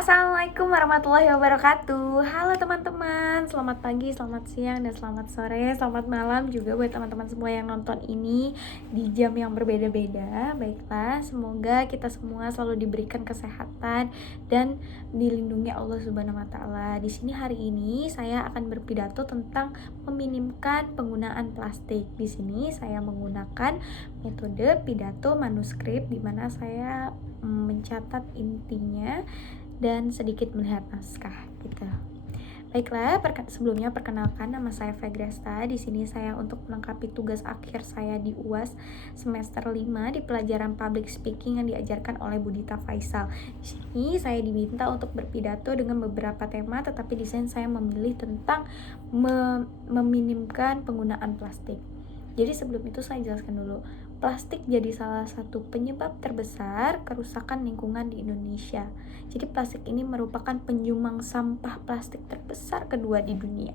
Assalamualaikum warahmatullahi wabarakatuh. Halo teman-teman, selamat pagi, selamat siang, dan selamat sore, selamat malam juga buat teman-teman semua yang nonton ini di jam yang berbeda-beda. Baiklah, semoga kita semua selalu diberikan kesehatan dan dilindungi Allah Subhanahu wa taala. Di sini hari ini saya akan berpidato tentang meminimkan penggunaan plastik. Di sini saya menggunakan metode pidato manuskrip di mana saya mencatat intinya dan sedikit melihat naskah gitu. Baiklah, sebelumnya perkenalkan, nama saya Fegresta. Di sini saya untuk melengkapi tugas akhir saya di UAS semester 5 di pelajaran Public Speaking yang diajarkan oleh Budita Faisal. Di sini saya diminta untuk berpidato dengan beberapa tema, tetapi di sini saya memilih tentang meminimkan penggunaan plastik. Jadi sebelum itu saya jelaskan dulu. Plastik jadi salah satu penyebab terbesar kerusakan lingkungan di Indonesia. Jadi plastik ini merupakan penyumbang sampah plastik terbesar kedua di dunia.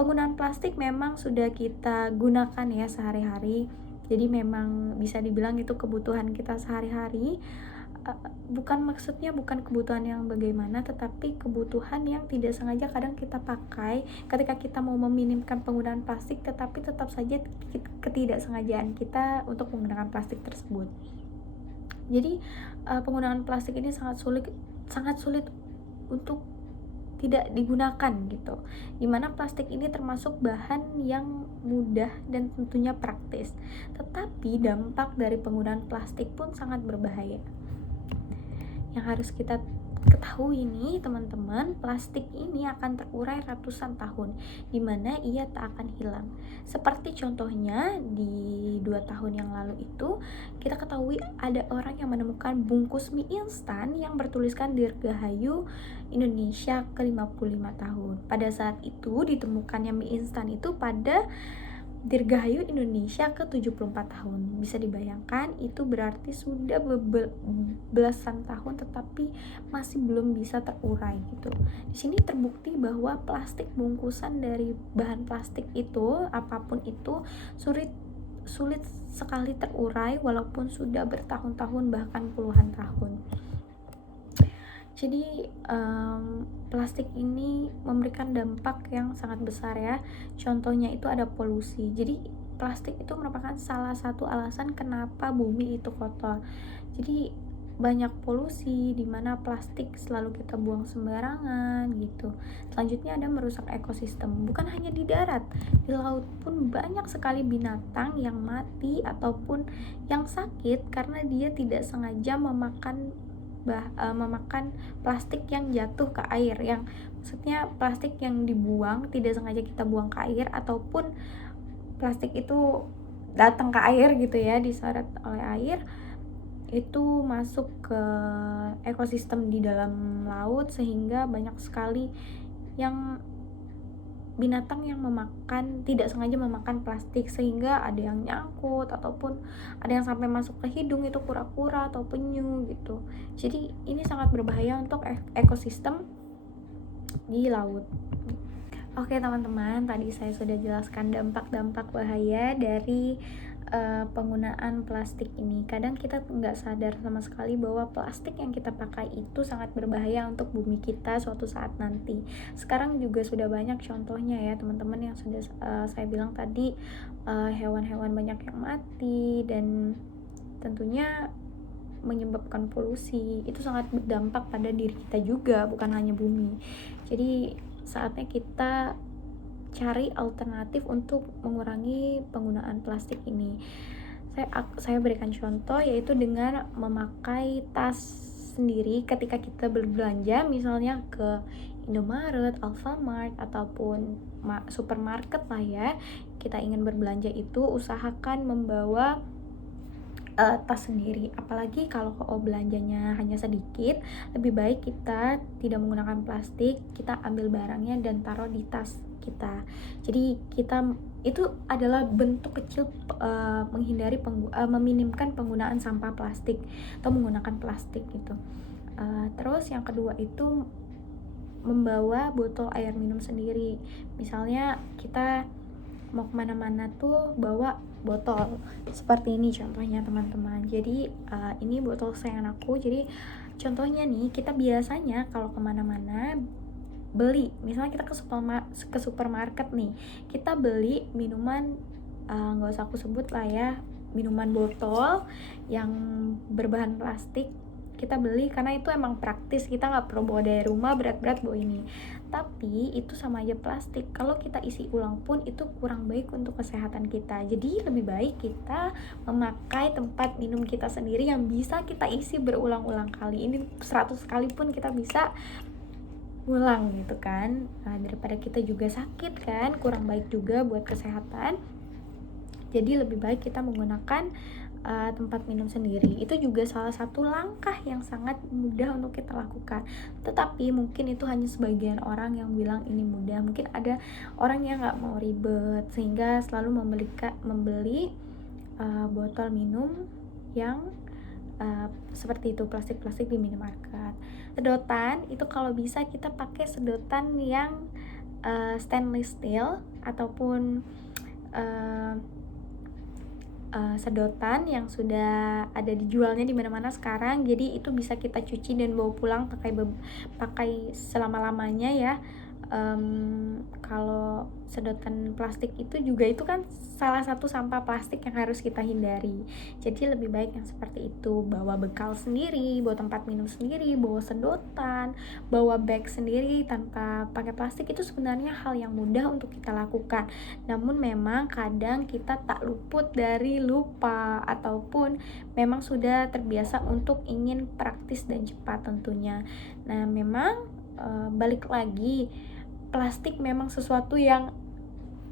Penggunaan plastik memang sudah kita gunakan ya sehari-hari. Jadi memang bisa dibilang itu kebutuhan kita sehari-hari. Bukan kebutuhan yang bagaimana, tetapi kebutuhan yang tidak sengaja kadang kita pakai ketika kita mau meminimkan penggunaan plastik, tetapi tetap saja ketidaksengajaan kita untuk menggunakan plastik tersebut. Jadi penggunaan plastik ini sangat sulit untuk tidak digunakan gitu. Dimana plastik ini termasuk bahan yang mudah dan tentunya praktis. Tetapi dampak dari penggunaan plastik pun sangat berbahaya. Yang harus kita ketahui nih teman-teman, plastik ini akan terurai ratusan tahun, dimana ia tak akan hilang. Seperti contohnya di 2 tahun yang lalu itu, kita ketahui ada orang yang menemukan bungkus mie instan yang bertuliskan Dirgahayu Indonesia ke-55 tahun. Pada saat itu ditemukannya mie instan itu pada Dirgahayu Indonesia ke-74 tahun. Bisa dibayangkan itu berarti sudah belasan tahun tetapi masih belum bisa terurai gitu. Di sini terbukti bahwa plastik bungkusan dari bahan plastik itu apapun itu sulit sekali terurai walaupun sudah bertahun-tahun bahkan puluhan tahun. Jadi plastik ini memberikan dampak yang sangat besar ya. Contohnya itu ada polusi. Jadi plastik itu merupakan salah satu alasan kenapa bumi itu kotor. Jadi banyak polusi di mana plastik selalu kita buang sembarangan gitu. Selanjutnya ada merusak ekosistem. Bukan hanya di darat, di laut pun banyak sekali binatang yang mati ataupun yang sakit karena dia tidak sengaja memakan plastik yang jatuh ke air, yang maksudnya plastik yang dibuang tidak sengaja kita buang ke air ataupun plastik itu datang ke air gitu ya, diseret oleh air, itu masuk ke ekosistem di dalam laut sehingga banyak sekali yang binatang yang tidak sengaja memakan plastik sehingga ada yang nyangkut ataupun ada yang sampai masuk ke hidung, itu kura-kura atau penyu gitu. Jadi ini sangat berbahaya untuk ekosistem di laut. Oke teman-teman, tadi saya sudah jelaskan dampak-dampak bahaya dari penggunaan plastik ini. Kadang kita nggak sadar sama sekali bahwa plastik yang kita pakai itu sangat berbahaya untuk bumi kita suatu saat nanti. Sekarang juga sudah banyak contohnya ya teman-teman yang sudah saya bilang tadi, hewan-hewan banyak yang mati dan tentunya menyebabkan polusi. Itu sangat berdampak pada diri kita juga, bukan hanya bumi. Jadi saatnya kita cari alternatif untuk mengurangi penggunaan plastik ini. Saya berikan contoh yaitu dengan memakai tas sendiri ketika kita berbelanja, misalnya ke Indomaret, Alfamart ataupun supermarket lah ya. Kita ingin berbelanja itu usahakan membawa tas sendiri, apalagi kalau belanjanya hanya sedikit, lebih baik kita tidak menggunakan plastik, kita ambil barangnya dan taruh di tas kita. Jadi kita itu adalah bentuk kecil meminimkan penggunaan sampah plastik atau menggunakan plastik gitu. Terus yang kedua itu membawa botol air minum sendiri. Misalnya kita mau kemana-mana tuh bawa botol seperti ini contohnya teman-teman. Jadi ini botol kesayangan aku. Jadi Contohnya nih, kita biasanya kalau kemana-mana beli, misalnya kita ke supermarket nih, kita beli minuman, nggak usah aku sebut lah ya, minuman botol yang berbahan plastik. Kita beli karena itu emang praktis, kita nggak perlu bawa dari rumah berat-berat bawa ini. Tapi itu sama aja plastik, kalau kita isi ulang pun itu kurang baik untuk kesehatan kita. Jadi lebih baik kita memakai tempat minum kita sendiri yang bisa kita isi berulang-ulang kali. Ini 100 kali pun kita bisa ulang gitu kan. Daripada kita juga sakit kan, kurang baik juga buat kesehatan. Jadi lebih baik kita menggunakan tempat minum sendiri. Itu juga salah satu langkah yang sangat mudah untuk kita lakukan. Tetapi mungkin itu hanya sebagian orang yang bilang ini mudah. Mungkin ada orang yang nggak mau ribet sehingga selalu membeli botol minum yang seperti itu, plastik-plastik di minimarket. Sedotan itu kalau bisa kita pakai sedotan yang stainless steel ataupun sedotan yang sudah ada dijualnya di mana-mana sekarang. Jadi itu bisa kita cuci dan bawa pulang pakai selama-lamanya ya. Kalau sedotan plastik itu juga itu kan salah satu sampah plastik yang harus kita hindari. Jadi lebih baik yang seperti itu, bawa bekal sendiri, bawa tempat minum sendiri, bawa sedotan, bawa bag sendiri tanpa pakai plastik. Itu sebenarnya hal yang mudah untuk kita lakukan. Namun memang kadang kita tak luput dari lupa ataupun memang sudah terbiasa untuk ingin praktis dan cepat tentunya. Nah, memang balik lagi, plastik memang sesuatu yang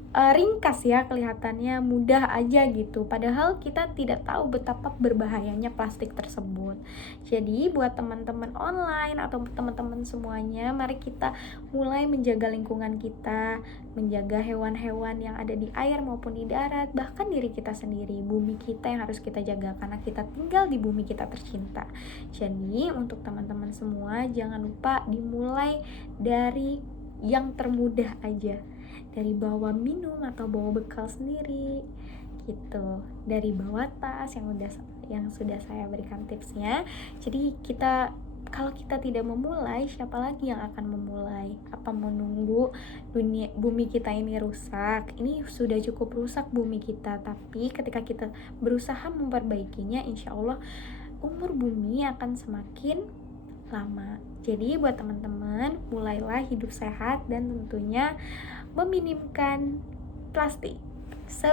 ringkas ya, kelihatannya mudah aja gitu, padahal kita tidak tahu betapa berbahayanya plastik tersebut. Jadi buat teman-teman online atau teman-teman semuanya, mari kita mulai menjaga lingkungan kita, menjaga hewan-hewan yang ada di air maupun di darat, bahkan diri kita sendiri, bumi kita yang harus kita jaga karena kita tinggal di bumi kita tercinta. Jadi untuk teman-teman semua, jangan lupa dimulai dari yang termudah aja, dari bawa minum atau bawa bekal sendiri gitu, dari bawa tas yang sudah saya berikan tipsnya. Jadi kalau kita tidak memulai, siapa lagi yang akan memulai? Apa menunggu bumi kita ini rusak? Ini sudah cukup rusak bumi kita, tapi ketika kita berusaha memperbaikinya, insya Allah umur bumi akan semakin lama. Jadi buat teman-teman, mulailah hidup sehat dan tentunya meminimkan plastik. So,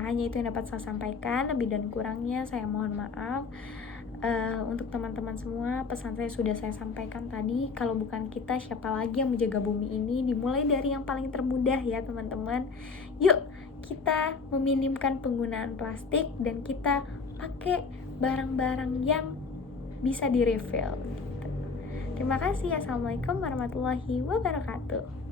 hanya itu yang dapat saya sampaikan. Lebih dan kurangnya saya mohon maaf. Untuk teman-teman semua, pesan saya sudah saya sampaikan tadi. Kalau bukan kita, siapa lagi yang menjaga bumi ini? Dimulai dari yang paling termudah ya teman-teman. Yuk kita meminimkan penggunaan plastik dan kita pakai barang-barang yang bisa di refill gitu. Terima kasih. Assalamualaikum warahmatullahi wabarakatuh.